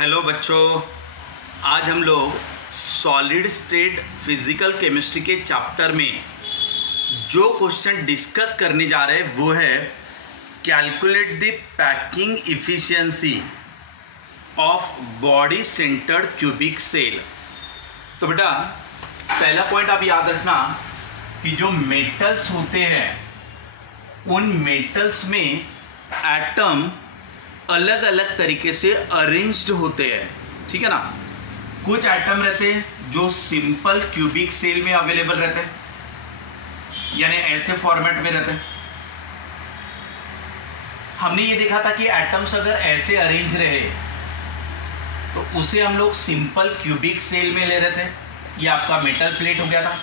Hello बच्चों, आज हम लोग सॉलिड स्टेट फिजिकल केमिस्ट्री के चैप्टर में जो क्वेश्चन डिस्कस करने जा रहे हैं वो है calculate the packing efficiency of body centred cubic cell. तो बेटा पहला पॉइंट आप याद रखना कि जो मेटल्स होते हैं उन मेटल्स में एटम अलग अलग तरीके से अरेंज्ड होते हैं, ठीक है ना। कुछ एटम रहते हैं जो सिंपल क्यूबिक सेल में अवेलेबल रहते हैं, यानी ऐसे फॉर्मेट में रहते हैं। हमने ये देखा था कि एटम्स अगर ऐसे अरेंज रहे तो उसे हम लोग सिंपल क्यूबिक सेल में ले रहे थे। ये आपका मेटल प्लेट हो गया था।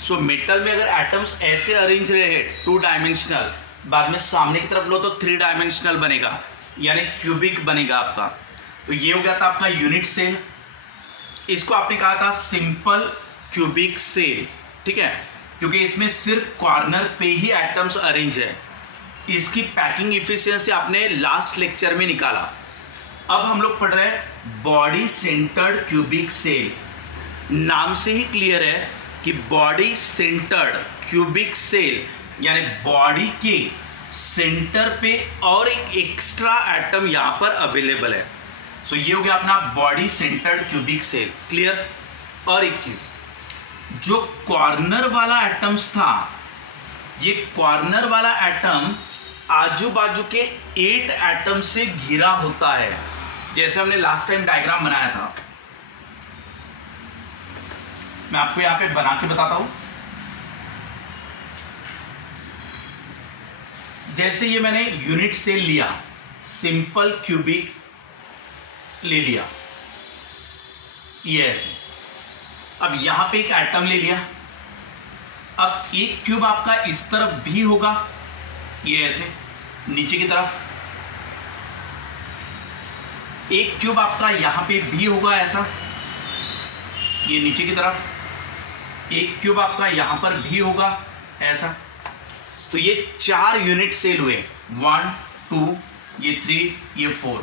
सो मेटल में अगर एटम्स ऐसे अरेंज रहे 2 डायमेंशनल, बाद में सामने की तरफ लो तो 3 डायमेंशनल बनेगा, यानी क्यूबिक बनेगा आपका। तो ये हो गया था आपका यूनिट सेल। इसको आपने कहा था सिंपल क्यूबिक सेल, ठीक है, क्योंकि इसमें सिर्फ कॉर्नर पे ही एटम्स अरेंज है। इसकी पैकिंग इफिशिएंसी आपने लास्ट लेक्चर में निकाला। अब हम लोग पढ़ रहे हैं बॉडी सेंटर्ड क्यूबिक सेल। नाम से ही क्लियर है कि बॉडी सेंटर्ड क्यूबिक सेल यानी बॉडी के सेंटर पे और एक एक्स्ट्रा एटम यहां पर अवेलेबल है। सो ये हो गया अपना body centred cubic cell, clear. और एक चीज, जो कॉर्नर वाला एटम्स था, ये कॉर्नर वाला एटम आजू बाजू के 8 एटम से घिरा होता है, जैसे हमने लास्ट टाइम डायग्राम बनाया था। मैं आपको यहां पे बना के बताता हूं। जैसे ये मैंने यूनिट सेल लिया, सिंपल क्यूबिक ले लिया, ये ऐसे। अब यहां पे एक एटम ले लिया। अब एक क्यूब आपका इस तरफ भी होगा, ये ऐसे नीचे की तरफ। एक क्यूब आपका यहां पे भी होगा ऐसा, ये नीचे की तरफ। एक क्यूब आपका यहां पर भी होगा ऐसा। तो ये 4 यूनिट सेल हुए, 1 2 ये 3 ये 4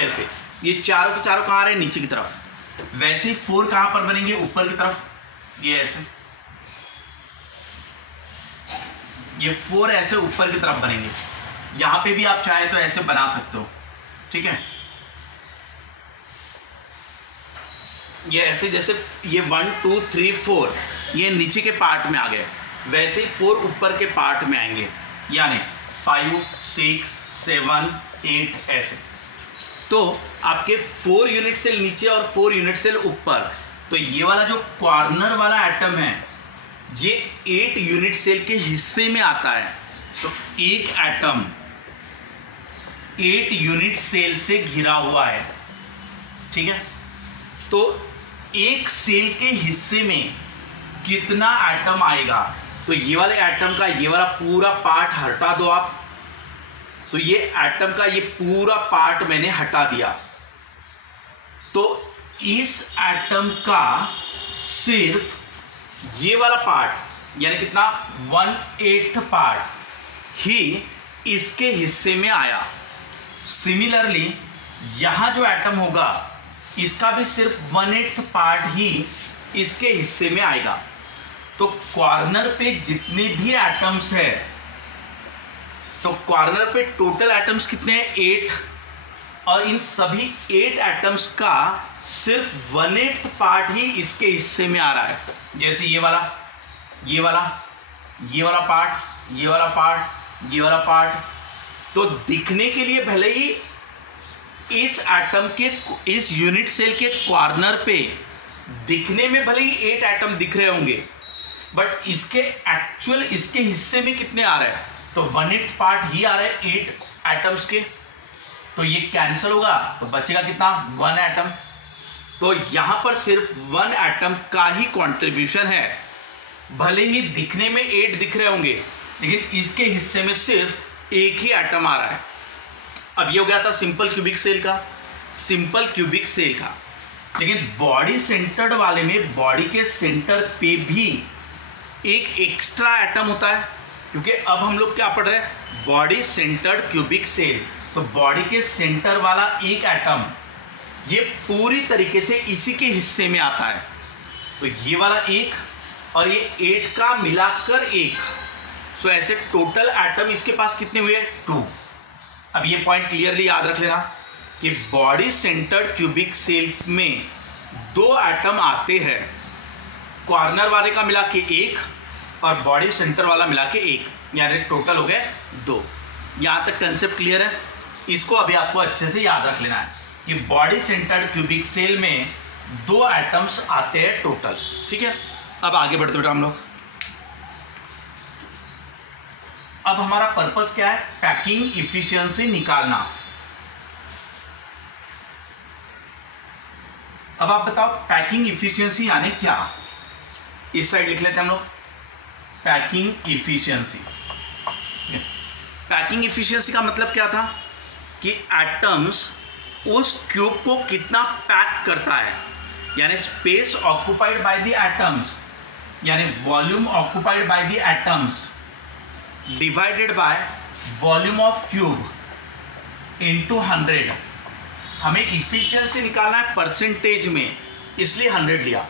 ऐसे। ये चारों के चारों कहां आ रहे हैं? नीचे की तरफ। वैसे ही 4 कहां पर बनेंगे? ऊपर की तरफ, ये ऐसे। ये 4 ऐसे ऊपर की तरफ बनेंगे। यहां पे भी आप चाहे तो ऐसे बना सकते हो, ठीक है। ये ऐसे, जैसे ये 1 2 3 4 ये नीचे के पार्ट में आ गए, वैसे ही 4 ऊपर के पार्ट में आएंगे, यानी 5 6 7 8 ऐसे। तो आपके 4 यूनिट सेल नीचे और 4 यूनिट सेल ऊपर। तो ये वाला जो कॉर्नर वाला एटम है ये 8 यूनिट सेल के हिस्से में आता है। तो एक एटम 8 यूनिट सेल से घिरा हुआ है, ठीक है। तो एक सेल के हिस्से में कितना एटम आएगा? तो ये वाले एटम का ये वाला पूरा पार्ट हटा दो आप। सो ये एटम का ये पूरा पार्ट मैंने हटा दिया। तो इस एटम का सिर्फ ये वाला पार्ट, यानी कितना, 1/8 पार्ट ही इसके हिस्से में आया। सिमिलरली यहां जो एटम होगा इसका भी सिर्फ 1/8 पार्ट ही इसके हिस्से में आएगा। तो कॉर्नर पे जितने भी एटम्स है, तो कॉर्नर पे टोटल एटम्स कितने हैं? 8। और इन सभी 8 एटम्स का सिर्फ 1/8 पार्ट ही इसके हिस्से में आ रहा है। जैसे ये वाला, ये वाला, ये वाला पार्ट, ये वाला पार्ट, ये वाला पार्ट। तो दिखने के लिए भले ही इस एटम के, इस यूनिट सेल के कॉर्नर पे दिखने में भले ही 8 एटम दिख रहे होंगे, बट इसके एक्चुअल इसके हिस्से में कितने आ रहे हैं? तो 1/8 पार्ट ही आ रहे हैं 8 एटम्स के। तो ये कैंसिल होगा तो बचेगा कितना? 1 एटम। तो यहां पर सिर्फ 1 एटम का ही कंट्रीब्यूशन है। भले ही दिखने में 8 दिख रहे होंगे, लेकिन इसके हिस्से में सिर्फ एक ही एटम आ रहा है। अब ये हो गया था सिंपल क्यूबिक सेल का, सिंपल क्यूबिक सेल का। लेकिन बॉडी सेंटर्ड वाले में बॉडी के सेंटर पे भी एक एक्स्ट्रा एटम होता है, क्योंकि अब हम लोग क्या पढ़ रहे हैं? Body centred cubic cell. तो बॉडी के सेंटर वाला एक एटम ये पूरी तरीके से इसी के हिस्से में आता है। तो ये वाला 1 और ये 8 का मिलाकर 1, सो ऐसे टोटल एटम इसके पास कितने हुए? 2। अब ये पॉइंट क्लियरली याद रख लेना कि बॉडी सेंटर्ड क्यूबिक सेल में 2 एटम आते हैं, कॉर्नर वाले का मिला के 1 और बॉडी सेंटर वाला मिला के 1, यानी टोटल हो गए 2। यहां तक कंसेप्ट क्लियर है? इसको अभी आपको अच्छे से याद रख लेना है कि बॉडी सेंटर्ड क्यूबिक सेल में 2 एटम्स आते हैं टोटल। ठीक है, अब आगे बढ़ते बेटा हम लोग। अब हमारा पर्पस क्या है? पैकिंग इफिशियंसी निकालना। अब आप बताओ पैकिंग इफिशियंसी यानी क्या? इस साइड लिख लेते हैं हम लोग, पैकिंग इफिशियंसी। पैकिंग इफिशियंसी का मतलब क्या था कि एटम्स उस क्यूब को कितना पैक करता है, यानी space occupied by the atoms, यानी volume occupied by the atoms divided by volume of cube into 100। हमें इफिशियंसी निकालना है परसेंटेज में, इसलिए 100 लिया।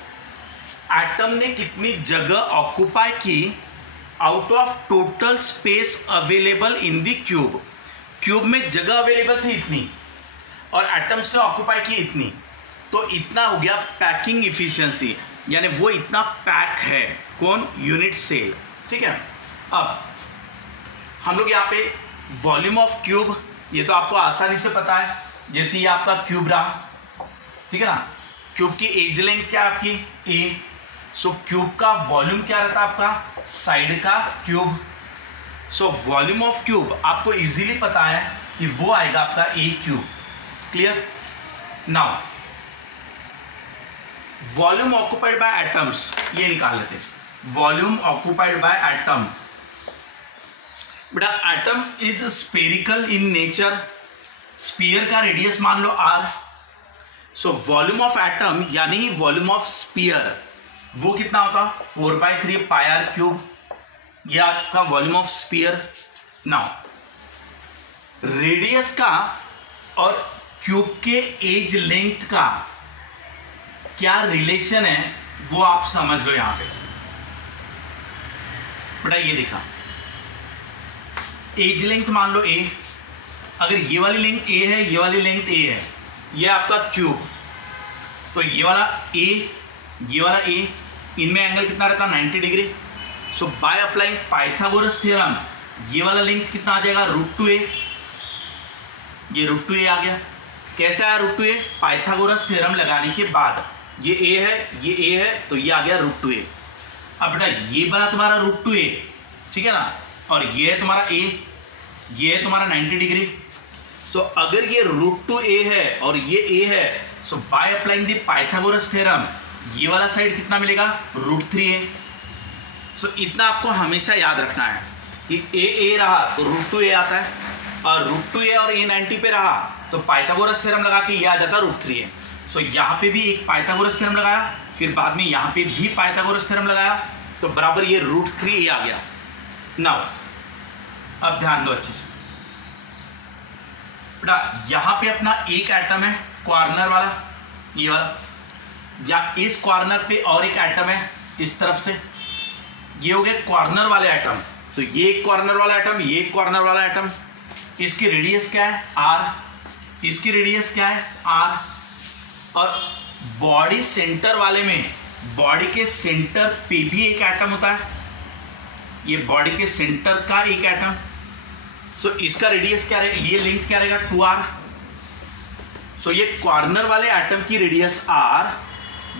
एटम ने कितनी जगह ऑक्युपाई की out of total space available in the cube. Cube में जगह अवेलेबल थी इतनी और एटम्स ने ऑक्युपाई की इतनी, तो इतना हो गया पैकिंग इफिशियंसी, यानी वो इतना पैक है। कौन? Unit cell. ठीक है, अब हम लोग यहाँ पे वॉल्यूम ऑफ क्यूब, ये तो आपको आसानी से पता है, जैसे ये आपका क्यूब रहा, ठीक है ना। क्यूब की एज लेंथ क्या है आपकी? ए। सो क्यूब का वॉल्यूम क्या रहता है आपका? साइड का cube. So volume of cube आपको इजीली पता है कि वो आएगा आपका a cube. Clear? Now volume occupied by atoms, ये निकाल लेते हैं। वॉल्यूम ऑक्युपाइड बाय एटम, बेटा atom is spherical in nature. Sphere का रेडियस मान लो r। So volume of atom यानी वॉल्यूम ऑफ स्फीयर वो कितना होता? 4/3 पाई r क्यूब। ये आपका volume of sphere. Now radius का और क्यूब के एज लेंथ का क्या रिलेशन है वो आप समझ लो। यहां पे बेटा ये देखा, एज लेंथ मान लो a, अगर ये वाली लेंथ a है, ये वाली लेंथ a है, ये आपका क्यूब, तो ये वाला a, ये वाला a, इनमें एंगल कितना रहता है? 90 degree. So by applying Pythagoras theorem ये वाला लेंथ कितना आ जाएगा? √2a। ये √2a आ गया। कैसे आया √2a? पाइथागोरस थ्योरम लगाने के बाद ये a है, ये a है, तो ये आ गया √2a। अब बेटा ये बना तुम्हारा √2a, ठीक है ना, और ये है तुम्हारा a, ये है तुम्हारा 90 डिग्री। सो अगर ये √2a है और ये a है, so by applying the Pythagoras theorem ये वाला साइड कितना मिलेगा? √3a। सो इतना आपको हमेशा याद रखना है कि a रहा तो √2a आता है, और √2a और a 90 पे रहा तो पाइथागोरस थ्योरम लगा के ये आ जाता √3a। सो यहाँ पे भी एक पाइथागोरस थ्योरम लगाया, फिर बाद में यहाँ पे भी पाइथागोरस थ्योरम लगाया, तो बराबर ये √3a आ गया। नाउ अब ध्यान दो अच्छे से बेटा, यहां पे अपना एक एटम है कॉर्नर वाला, ये वाला, या इस कॉर्नर पे और एक एटम है इस तरफ से, ये हो गए कॉर्नर वाले एटम। तो ये एक कॉर्नर वाला एटम, ये एक कॉर्नर वाला एटम, इसकी रेडियस क्या है? r, इसकी रेडियस क्या है? r। और बॉडी सेंटर वाले में, बॉडी के सेंटर पे भी एक एटम होता है, ये बॉडी के सेंटर का एक एटम। सो इसका रेडियस क्या रहेगा? ये लेंथ क्या रहेगा? 2r। सो ये कॉर्नर वाले एटम की रेडियस r,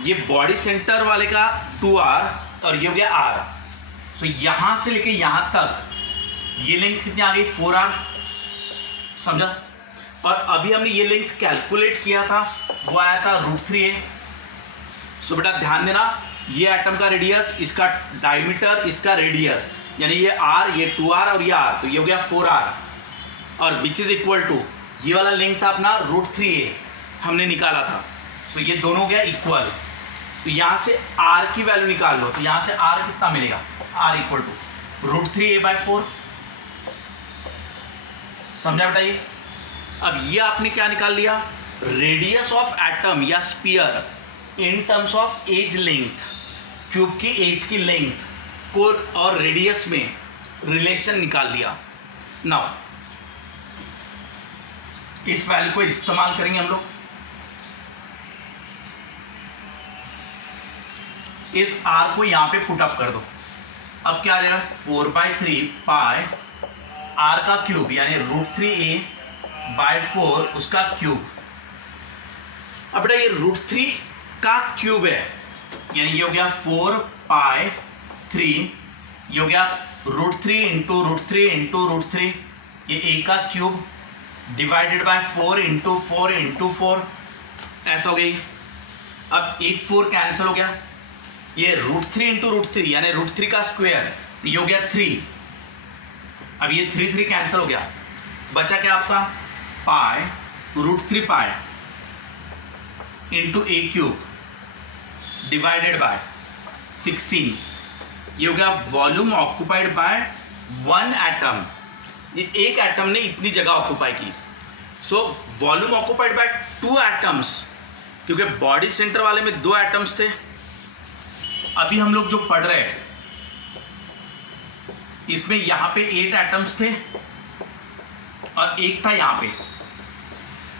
ये बॉडी सेंटर वाले का 2r, और ये हो गया r। सो यहां से लेके यहां तक ये लेंथ कितनी आ गई? 4r। समझा? और अभी हमने ये लेंथ कैलकुलेट किया था, वो आया था √3a। सो बेटा ध्यान देना, ये एटम का रेडियस, इसका डायमीटर, इसका रेडियस, यानी ये r, ये 2r और ये r, तो ये हो गया 4r, और विच इज इक्वल टू ये वाला लेंथ था अपना √3a हमने निकाला था। तो ये दोनों हो गया इक्वल। तो यहां से r की वैल्यू निकाल लो, तो यहां से r कितना मिलेगा? r equal to √3a/4। समझा बेटा? ये अब ये आपने क्या निकाल लिया? रेडियस ऑफ एटम या sphere in terms of edge length, cube की एज की लेंथ को और रेडियस में रिलेशन निकाल दिया। नाउ इस वैल्यू को इस्तेमाल करेंगे हम लोग। इस r को यहां पे पुट अप कर दो। अब क्या आ जाएगा 4/3 पाई r का क्यूब यानी √3a/4 उसका क्यूब। अब बेटा ये √3 का क्यूब है यानी ये हो गया 4π3, ये हो गया √3 इंटू √3 इंटू √3, ये a का cube divided by 4 into 4 into 4, ऐसा हो गई। अब 1 4 कैंसिल हो गया, ये √3 इंटू √3 यानी √3 का स्क्वायर, ये हो गया 3। अब ये 3 3 कैंसिल हो गया, बचा क्या आपका पाई √3 pi into a cube divided by 16, ये हो गया वॉल्यूम ऑक्युपाइड बाय 1 एटम। ये एक एटम ने इतनी जगह ऑक्युपाई की। So volume occupied bye 2 atoms, क्योंकि बॉडी सेंटर वाले में 2 एटम्स थे। अभी हम लोग जो पढ़ रहे हैं इसमें यहां पे 8 एटम्स थे और एक था यहां पे।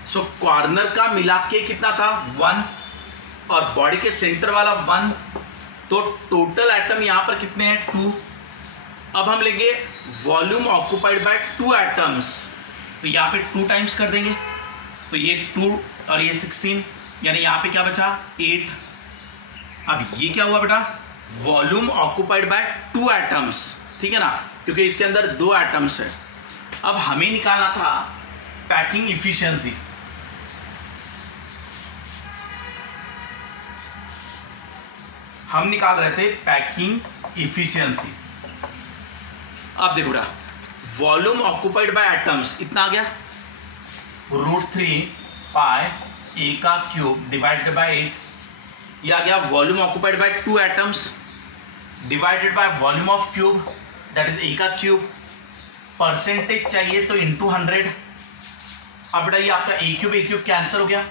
सो कॉर्नर का मिला के कितना था 1 और बॉडी के सेंटर वाला 1, तो टोटल एटम यहां पर कितने हैं 2। अब हम लेंगे वॉल्यूम ऑक्युपाइड बाय 2 एटम्स, तो यहां पे 2 टाइम्स कर देंगे, तो ये 2 और ये 16 यानी यहां पे क्या बचा 8। अब ये क्या हुआ बेटा वॉल्यूम ऑक्युपाइड बाय 2 एटम्स, ठीक है ना, क्योंकि इसके अंदर 2 एटम्स है। अब हमें निकालना था पैकिंग इफिशिएंसी। हम निकाल रहे थे पैकिंग इफिशिएंसी। अब देखो बेटा वॉल्यूम ऑक्युपाइड बाय एटम्स इतना आ गया √3 पाई a का क्यूब डिवाइडेड बाय 8, ये आ गया volume occupied bye 2 atoms divided by volume of cube that is a का क्यूब। परसेंटेज चाहिए तो इंटू 100। अब बेटा ये आपका a क्यूब कैंसिल हो गया।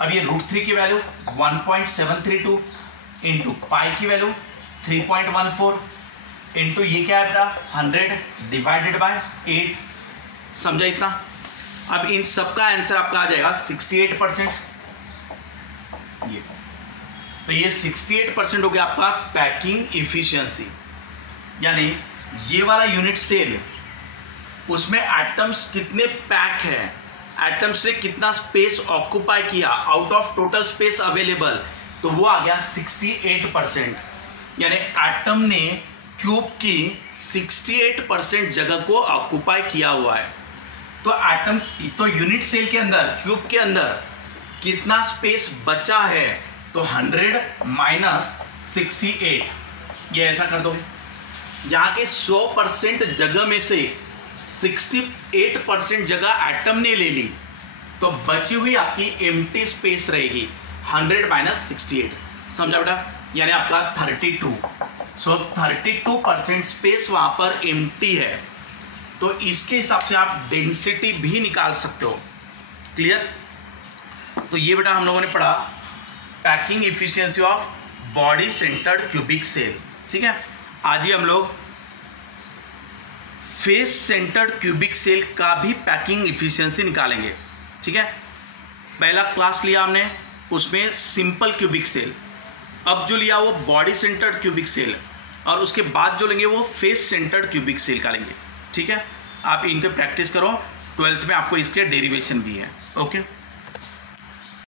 अब ये √3 की वैल्यू 1.732 इंटू पाई की वैल्यू 3.14 इंटू ये क्या है बेटा 100 डिवाइडेड बाय 8। समझा इतना? अब इन सबका आंसर आपका आ जाएगा 68%। ये तो ये 68% हो गया आपका पैकिंग इफिशिएंसी, यानी ये वाला यूनिट सेल उसमें एटम्स कितने पैक है, एटम्स से कितना स्पेस ऑक्युपाई किया out of total space available, तो वो आ गया 68%। यानी एटम ने क्यूब की 68% जगह को ऑक्युपाई किया हुआ है। तो एटम तो यूनिट सेल के अंदर क्यूब के अंदर कितना स्पेस बचा है, तो 100 माइनस 68, ये ऐसा कर दो। यहाँ के 100% जगह में से 68% जगह एटम ने ले ली, तो बची हुई आपकी एम्प्टी स्पेस रहेगी 100 माइनस 68। समझा बेटा? यानी आपका 32। सो 32% स्पेस वहां पर एम्प्टी है, तो इसके हिसाब से आप डेंसिटी भी निकाल सकते हो। क्लियर? तो ये बेटा हम लोगों ने पढ़ा packing efficiency of body centred cubic cell. ठीक है, आज ही हम लोग फेस सेंटर्ड क्यूबिक सेल का भी पैकिंग इफिशिएंसी निकालेंगे। ठीक है, पहला क्लास लिया हमने उसमें सिंपल क्यूबिक सेल, अब जो लिया वो बॉडी सेंटर्ड क्यूबिक सेल, और उसके बाद जो लेंगे वो फेस सेंटर्ड क्यूबिक सेल का लेंगे। ठीक है, आप इनके प्रैक्टिस करो, 12th में आपको इसके डेरिवेशन भी है। ओके।